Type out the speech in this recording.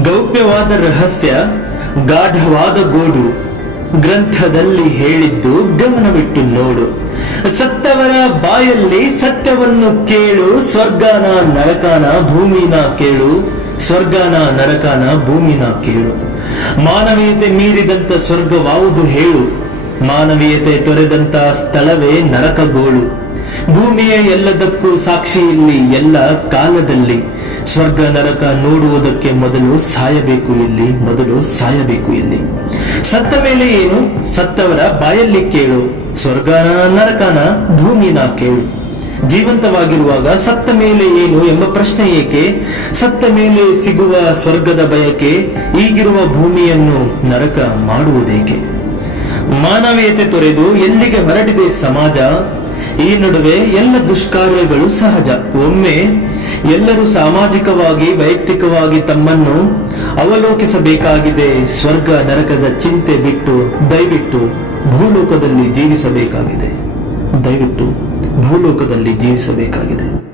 ಗೌಪ್ಯವಾದ ರಹಸ್ಯ, ಗಾಢವಾದ ಗೋಡು, ಗ್ರಂಥದಲ್ಲಿ ಹೇಳಿದ್ದು ಗಮನವಿಟ್ಟು ನೋಡು. ಸತ್ತವರ ಬಾಯಲ್ಲಿ ಸತ್ಯವನ್ನು ಕೇಳು, ಸ್ವರ್ಗನ ನರಕನ ಭೂಮಿನ ಕೇಳು, ಸ್ವರ್ಗನ ನರಕನ ಭೂಮಿನ ಕೇಳು. ಮಾನವೀಯತೆ ಮೀರಿದಂತ ಸ್ವರ್ಗವಾವುದು ಹೇಳು, ಮಾನವೀಯತೆ ತೊರೆದಂತ ಸ್ಥಳವೇ ನರಕಗೋಳು. ಭೂಮಿಯ ಎಲ್ಲದಕ್ಕೂ ಸಾಕ್ಷಿ ಇಲ್ಲಿ ಎಲ್ಲ ಕಾಲದಲ್ಲಿ. ಸ್ವರ್ಗ ನರಕ ನೋಡುವುದಕ್ಕೆ ಮೊದಲು ಸಾಯಬೇಕು ಇಲ್ಲಿ, ಮೊದಲು ಸಾಯಬೇಕು ಇಲ್ಲಿ. ಸತ್ತ ಮೇಲೆ ಏನು? ಸತ್ತವರ ಬಾಯಲ್ಲಿ ಕೇಳು, ಸ್ವರ್ಗನ ನರಕನ ಭೂಮಿನ ಕೇಳು. ಜೀವಂತವಾಗಿರುವಾಗ ಸತ್ತ ಮೇಲೆ ಏನು ಎಂಬ ಪ್ರಶ್ನೆ ಏಕೆ? ಸತ್ತ ಮೇಲೆ ಸಿಗುವ ಸ್ವರ್ಗದ ಬಯಕೆ ಈಗಿರುವ ಭೂಮಿಯನ್ನು ನರಕ ಮಾಡುವುದೇಕೆ? ಮಾನವೀಯತೆ ತೊರೆದು ಎಲ್ಲಿಗೆ ಹೊರಟಿದೆ ಸಮಾಜ? ಈ ನಡುವೆ ಎಲ್ಲ ದುಷ್ಕಾರ್ಯಗಳು ಸಹಜ. ಒಮ್ಮೆ ಎಲ್ಲರೂ ಸಾಮಾಜಿಕವಾಗಿ ವೈಯಕ್ತಿಕವಾಗಿ ತಮ್ಮನ್ನು ಅವಲೋಕಿಸಬೇಕಾಗಿದೆ. ಸ್ವರ್ಗ ನರಕದ ಚಿಂತೆ ಬಿಟ್ಟು ದಯವಿಟ್ಟು ಭೂಲೋಕದಲ್ಲಿ ಜೀವಿಸಬೇಕಾಗಿದೆ. ದಯವಿಟ್ಟು ಭೂಲೋಕದಲ್ಲಿ ಜೀವಿಸಬೇಕಾಗಿದೆ.